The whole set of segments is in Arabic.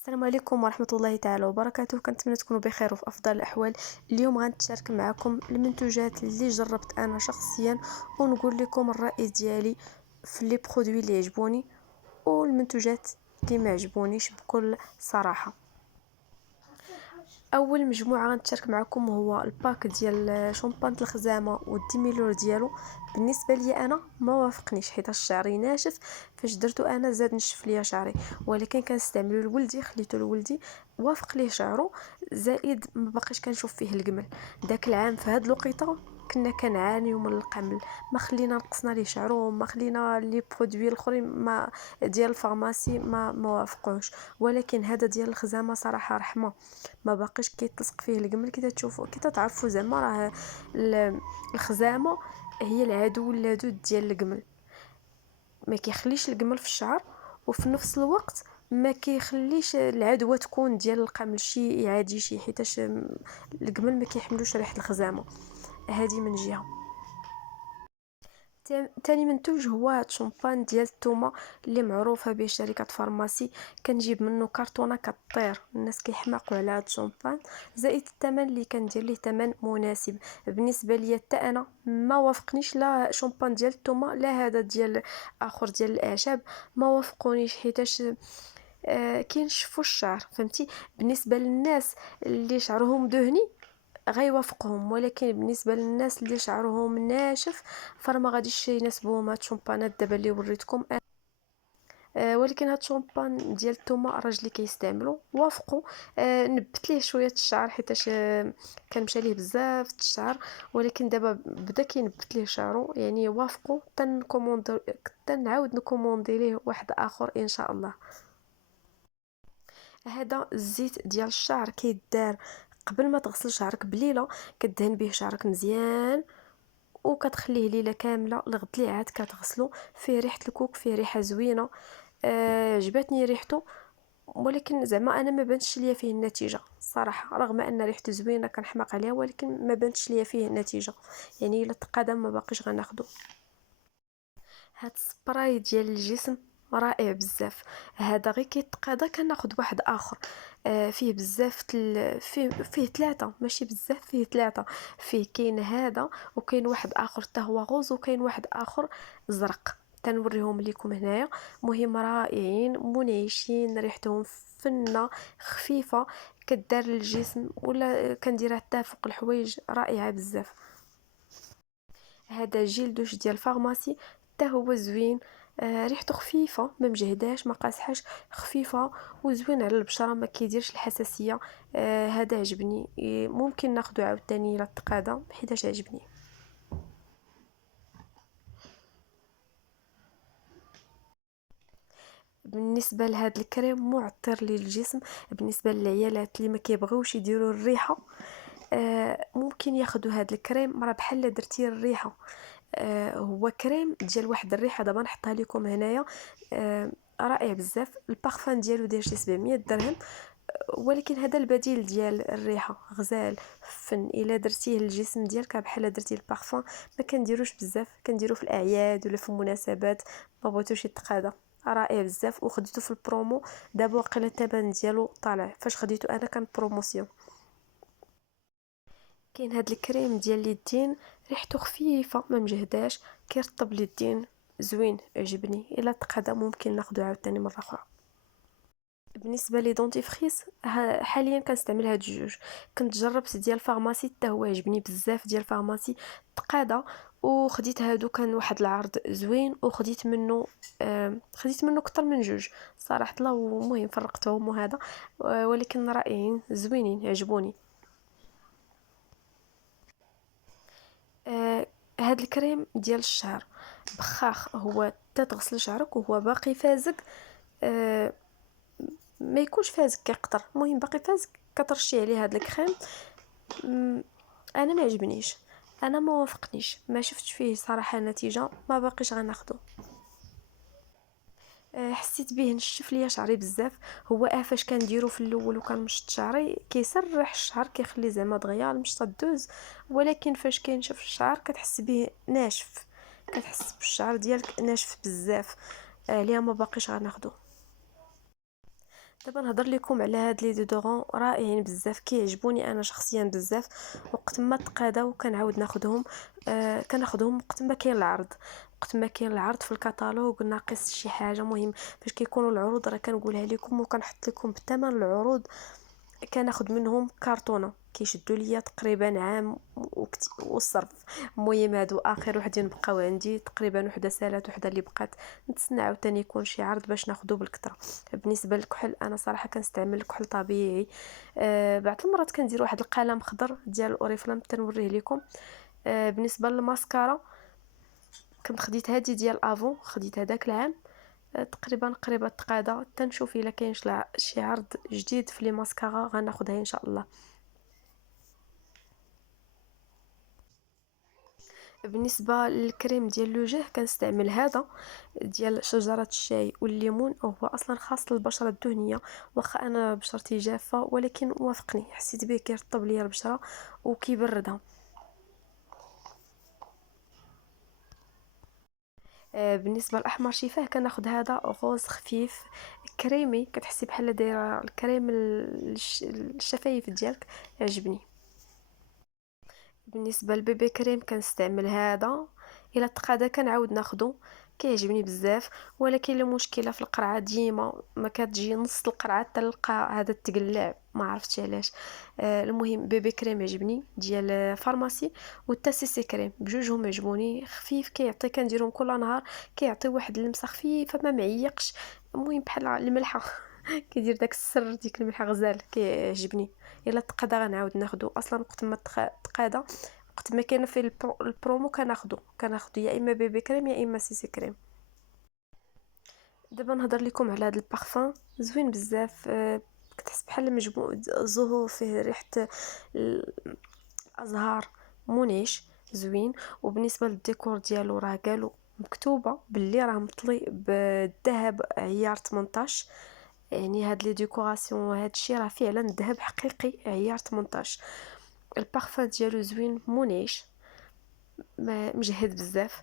السلام عليكم ورحمة الله تعالى وبركاته. كنتمنى تكونوا بخير وفي أفضل الأحوال. اليوم غنتشارك معكم المنتوجات اللي جربت أنا شخصيا، ونقول لكم الرأي ديالي في لي برودوي اللي عجبوني والمنتوجات اللي ما عجبونيش بكل صراحة. اول مجموعه غنتشارك معكم هو الباك ديال شامبان الخزامه والديميلور ديالو. بالنسبه لي انا ما وافقنيش حيت شعري ناشف، فاش درتو انا زاد نشف ليا شعري، ولكن كنستعملو لولدي، خليته لولدي وافق ليه شعره، زائد ما باقيش كنشوف فيه الجمل. داك العام في هاد الوقيته كنا كنعانيو من القمل، ما خلينا نقصنا ليه شعرو، ما خلينا لي برودوي الاخرين ما ديال الفارماسي ما وافقوش. ولكن هذا ديال الخزامه صراحه رحمه، ما باقيش كيتلصق فيه الجمل. كي تشوفوا كي تعرفوا زعما راه الخزامه هي العدو اللدود ديال الجمل، ما كيخليش الجمل في الشعر، وفي نفس الوقت ما كيخليش العدوى تكون ديال القمل شي عادي شي، حيتاش الجمل ما كيحملوش ريحه الخزامه. هذه من جهه. تاني منتوج هو هاد شامبان ديال الثومه اللي معروفه به شركه فارماسي، كنجيب منه كرتونه كطير. الناس كيحماقوا على هاد الشامبان، زائد الثمن اللي كندير ليه ثمن مناسب بالنسبه ليا. حتى انا ما وافقنيش لا شامبان ديال الثومه لا هذا ديال اخر ديال الاعشاب، ما وافقونيش حيتاش كينشفوا الشعر، فهمتي؟ بالنسبه للناس اللي شعرهم دهني غيوافقهم، ولكن بالنسبه للناس اللي شعرهم ناشف فراه ما غاديش يناسبوهم هاد الشامبانات دابا اللي وريتكم. ولكن هاد الشامبان ديال الثومه راجلي كيستعملو وافقوا. نبت ليه شويه الشعر حيتاش كان مشى ليه بزاف الشعر، ولكن دابا بدا كينبت ليه شعرو، يعني وافقوا. تنعاود نكوموندي ليه واحد اخر ان شاء الله. هذا الزيت ديال الشعر كيدار قبل ما تغسل شعرك بليله، كدهن به شعرك مزيان وكتخليه ليله كامله، لغد ليه عاد كتغسلو. فيه ريحه الكوك، فيه ريحه زوينه. عجبتني ريحته، ولكن زعما انا ما بانتش ليا فيه النتيجه صراحه، رغم ان ريحته زوينه كنحماق عليها، ولكن ما بانتش ليا فيه النتيجه. يعني الا تقادم ما باقيش غناخدو. هاد السبراي ديال الجسم رائع بزاف. هذا غير كيتقاضى كناخد واحد اخر. فيه بزاف فيه ثلاثه، ماشي بزاف، فيه ثلاثه. فيه كاين هذا، وكاين واحد اخر حتى هو غوز، وكاين واحد اخر زرق تنوريهم لكم هنايا. مهم رائعين منعشين، ريحتهم فنه خفيفه، كدار للجسم، ولا كنديرها حتى فوق الحوايج، رائعه بزاف. هذا جيل دوش ديال فارماسي، حتى هو زوين. ريحته خفيفه، ما مجهداش ما قاصحاش، خفيفه وزوين على البشره، ما كيديرش الحساسيه. هذا عجبني. ممكن ناخذه عاوتاني الى تقادى حيتاش عجبني. بالنسبه لهذا الكريم معطر للجسم، بالنسبه للعيالات اللي ما كيبغيوش يديروا الريحه، ممكن ياخذوا هذا الكريم. راه بحال درتي الريحه. هو كريم ديال واحد الريحه، دابا نحطها لكم هنايا. رائع بزاف. البارفان ديالو داير شي 700 درهم، ولكن هذا البديل ديال الريحه غزال فن. الا درتيه للجسم ديالك بحال درتي البارفان. ما كنديروش بزاف، كنديرو في الاعياد ولا في المناسبات، ما بغيتوش يتقادى. رائع بزاف وخديته في البرومو. دابا واقيلا الثمن ديالو طالع، فاش خديته انا كان بروموسيون. كاين هاد الكريم ديال اليدين، ريحته خفيفه ما مجهداش، كيرطب اليدين، زوين عجبني. الا تقادى ممكن ناخذه عاوتاني مره اخرى. بالنسبه لي دونتيفريس، حاليا كنستعمل هاد الجوج. كنت جربت ديال فارماسي حتى هو عجبني بزاف، ديال فارماسي تقادى. وخديت هادو كان واحد العرض زوين، وخديت منه خديت منه اكثر من جوج صراحه الله. ومهم فرقتهم وهذا، ولكن رائعين زوينين عجبوني. هاد الكريم ديال الشعر بخاخ، هو تغسل شعرك وهو باقي فازق. آه ما يكونش فازق كيقطر، المهم باقي فازق، كترشي عليه هاد الكريم. انا ما عجبنيش، انا ما وافقنيش، ما شفتش فيه صراحه نتيجه، ما باقيش غناخدو. حسيت به نشف ليا شعري بزاف. هو فاش كنديرو في الاول وكنمشط شعري كيسرح الشعر، كيخلي زعما دغيا المشطه دوز، ولكن فاش كينشف الشعر كتحس به ناشف، كتحس بالشعر ديالك ناشف بزاف. عليها ما باقيش غناخدو. دابا نهضر لكم على هاد لي ديودورون رائعين بزاف، كيعجبوني انا شخصيا بزاف. وقت ما تقاداو كنعاود ناخذهم. كناخذهم وقت ما كاين العرض. وقت ما كاين العرض في الكتالوج ناقص شي حاجه مهم، فاش كيكونوا العروض راه كنقولها لكم وكنحط لكم بثمن العروض. كناخد منهم كرتونه كيشدوا ليا تقريبا عام والصرف. المهم هادو اخر وحدين بقاو عندي تقريبا، وحده سالات وحده اللي بقات. نتسنى عاوتاني يكون شي عرض باش ناخدو بالكثره. بالنسبه للكحل انا صراحه كنستعمل الكحل طبيعي. بعض المرات كندير واحد القلم خضر ديال الاوريفلام تنوريه لكم. بالنسبه للماسكارا كنت خديت هادي ديال افون، خديت هداك العام. تقريبا قريبه تقادا، تنشوف الا كاين شي عرض جديد في لي ماسكارا غناخدها ان شاء الله. بالنسبه للكريم ديال الوجه كنستعمل هذا ديال شجره الشاي والليمون، وهو اصلا خاص للبشره الدهنيه. واخا انا بشرتي جافه ولكن وافقني، حسيت به كيرطب ليا البشره وكيبردها. بالنسبه للاحمر شفاه كناخد هذا غوز خفيف كريمي، كتحسي بحال دايره الكريم الشفايف ديالك. عجبني. بالنسبه للبيبي كريم كنستعمل هذا، الا تقادا كنعاود ناخدو. كيعجبني بزاف. ولكن المشكله في القرعه ديما ما كتجي نص القرعه تلقى هذا التقلع، ما عرفتش علاش. المهم بيبي كريم عجبني ديال فارماسي. والتاسيسي كريم بجوجهم عجبوني، خفيف كيعطي، كنديرهم كل نهار. كيعطي واحد اللمسه خفيفه ما معيقش. المهم بحال الملحه كيدير داك السر ديك الملحه غزال، كيعجبني. الا تقادا غنعاود ناخدو اصلا وقت ما تقادا. وقت ما كاين في البرومو كناخدو يا اما بيبي كريم يا اما سيسي كريم. دابا نهضر لكم على هذا البارفان زوين بزاف. كتحس بحال مجموع زهور فيه ريحه الازهار، منعش زوين. وبالنسبه للديكور ديالو راه قالوا مكتوبه باللي راه مطلي بالذهب عيار 18. يعني هاد لي ديكوراسيون وهاد الشيء راه فعلا ذهب حقيقي عيار 18. البارفان ديالو زوين منعش، مجهد بزاف.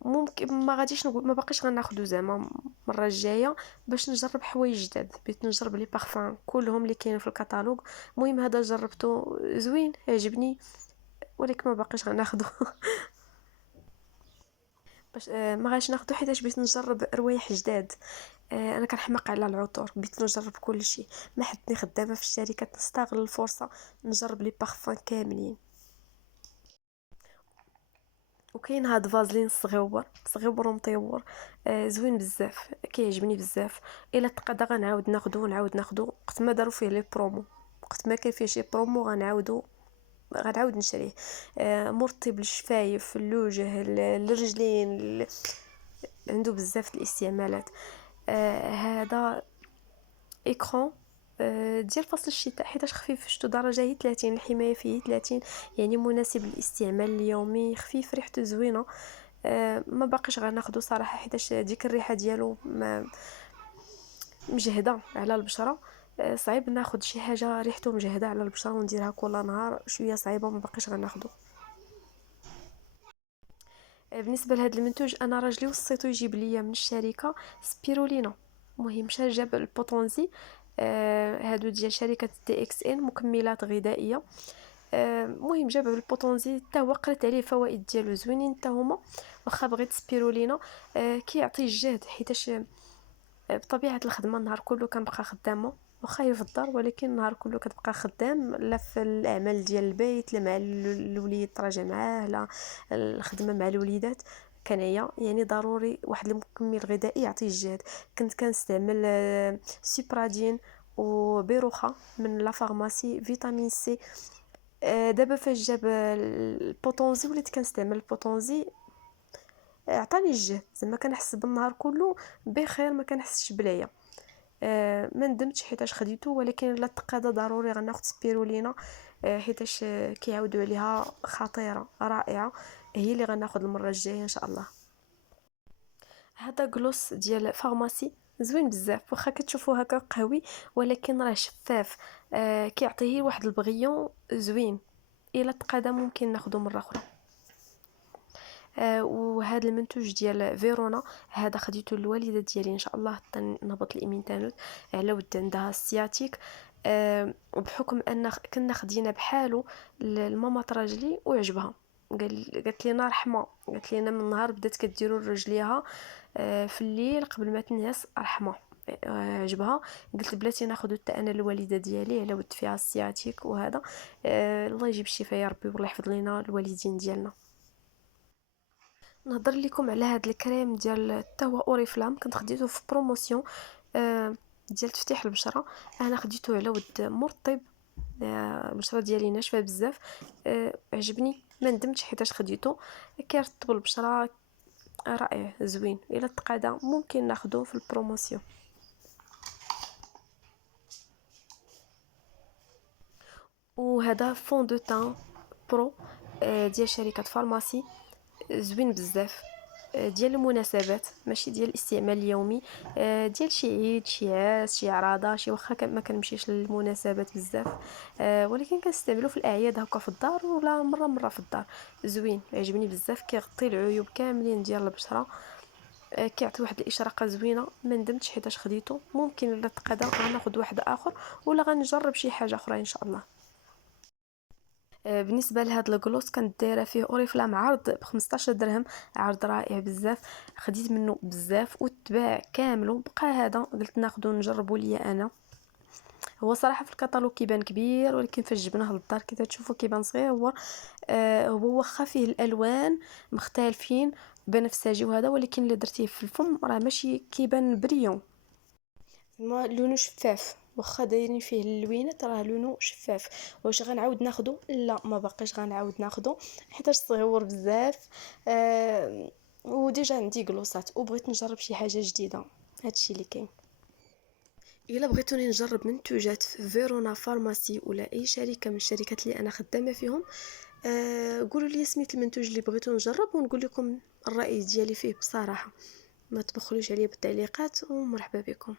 ممكن ما غاديش نقول ما باقيش غناخدو زعما المره الجايه باش نجرب حوايج جداد. بغيت نجرب لي بارفان كلهم اللي كاينين في الكتالوج. المهم هذا جربته زوين عجبني، ولكن ما باقيش غناخدو باش ما غاديش ناخدو حيتاش بغيت نجرب روايح جداد. انا كنحماق على العطور، بغيت نجرب كل شيء. ما حدني خدامه في الشركه نستغل الفرصه نجرب لي بارفان كاملين. وكاين هاد فازلين صغيور صغيور ومطيور. زوين بزاف، كيعجبني بزاف. الا تقدا غنعاود ناخدو وقت ما داروا فيه لي برومو. وقت ما كاين فيه شي برومو غنعاود نشريه. مرطب للشفايف، الوجه، الرجلين، عنده بزاف الاستعمالات. هذا ايكران ديال فصل الشتاء، حيتاش خفيف. شتو درجه هي 30، الحمايه فيه 30. يعني مناسب للاستعمال اليومي، خفيف ريحته زوينه. ما باقيش غناخدو صراحه حيتاش ديك الريحه ديالو ما مجهده على البشره. صعيب ناخد شي حاجه ريحته مجهده على البشره ونديرها كل نهار، شويه صعيبه، ما باقيش غناخدو. بالنسبه لهذا المنتوج انا راجلي وصيتو يجيب ليا من الشركه سبيرولينا. مهم مشى جاب البوطونزي. هادو ديال شركه دي اكس ان مكملات غذائيه. مهم جاب البوطونزي حتى هو قريت عليه الفوائد ديالو زوينين حتى هما. واخا بغيت سبيرولينا كيعطي الجهد، حيتاش بطبيعه الخدمه النهار كله كنبقى خدامه. واخا هي في الدار ولكن النهار كله كتبقى خدام، لا في الاعمال ديال البيت، لا مع الوليد تراجع معاه، لا الخدمه مع الوليدات. كنعيا يعني ضروري واحد المكمل غذائي يعطي الجهد. كنت كنستعمل سوبرادين وبيروخا من لا فارماسي فيتامين سي. دابا فاش جاب البوطونزي وليت كنستعمل البوطونزي. عطاني الجهد، زعما كنحس بالنهار كله بخير، ما كنحسش بليا. ما ندمتش حيتاش خديته. ولكن لا تقادا ضروري غناخد سبيرولينا. حيتاش كيعاودوا عليها خطيره رائعه. هي اللي غناخد المره الجايه ان شاء الله. هذا جلوس ديال فارماسي زوين بزاف، واخا كتشوفوه هكا قهوي ولكن راه شفاف. كيعطيه واحد البغيون زوين. الا تقادا ممكن ناخدو مره اخرى. وهذا المنتوج ديال فيرونا هذا خديته للوالده ديالي ان شاء الله حتى نهبط الايمينتانوت على ود عندها السياتيك. وبحكم ان كنا خدينا بحالو الماما راجلي وعجبها، قالت لنا رحمه، قالت لنا من نهار بدات كديروا لرجليها في الليل قبل ما تنعس رحمه. عجبها. قلت بلاتي ناخذ حتى انا الوالده ديالي على ود فيها السياتيك وهذا. الله يجيب الشفاء يا ربي والله يحفظ لنا الوالدين ديالنا. نهضر لكم على هذا الكريم ديال حتى هو اوريفلام، كنت خديته في بروموسيون ديال تفتيح البشره. انا خديته على ود مرطب، البشره ديالي ناشفه بزاف. عجبني ما ندمتش حيتاش خديته، كيرطب البشره، رائع زوين. الى تقادا ممكن ناخذه في البروموسيون. وهذا فون دو تان برو ديال شركه فارماسي، زوين بزاف. ديال المناسبات ماشي ديال الاستعمال اليومي. ديال شي عيد، شي عاس، شي عراضه، شي واخا ما كنمشيش للمناسبات بزاف، ولكن كنستعملو في الاعياد هكا في الدار ولا مره في الدار. زوين عجبني بزاف، كيغطي العيوب كاملين ديال البشره. كيعطي واحد الاشراقه زوينه. ما ندمتش حيتاش خديته. ممكن الا تقدا غناخذ واحد اخر ولا غنجرب شي حاجه اخرى ان شاء الله. بالنسبه لهاد الكلوس كانت دايره فيه اوريفلام عرض ب 15 درهم، عرض رائع بزاف. خديت منه بزاف وتباع كامل. بقى هذا قلت ناخذه نجربه ليا انا. هو صراحه في الكتالوج كيبان كبير، ولكن فاش جبناه للدار كي تشوفوا كيبان صغير. هو واخا فيه الالوان مختلفين بنفسجي وهذا، ولكن اللي درتيه في الفم راه ماشي كيبان بريون. ما لونه شفاف، واخا دايرين فيه اللوينات راه لونه شفاف. واش غنعاود ناخدو؟ لا ما باقيش غنعاود ناخدو حيتاش صغيور بزاف. وديجا عندي كلوصات وبغيت نجرب شي حاجه جديده. هادشي اللي كاين. الا بغيتوني نجرب منتوجات فيرونا فارماسي ولا اي شركه من الشركات اللي انا خدامه فيهم، قولوا لي سميت المنتوج اللي بغيتو نجرب ونقول لكم الراي ديالي فيه بصراحه. ما تبخلوش عليا بالتعليقات، ومرحبا بكم.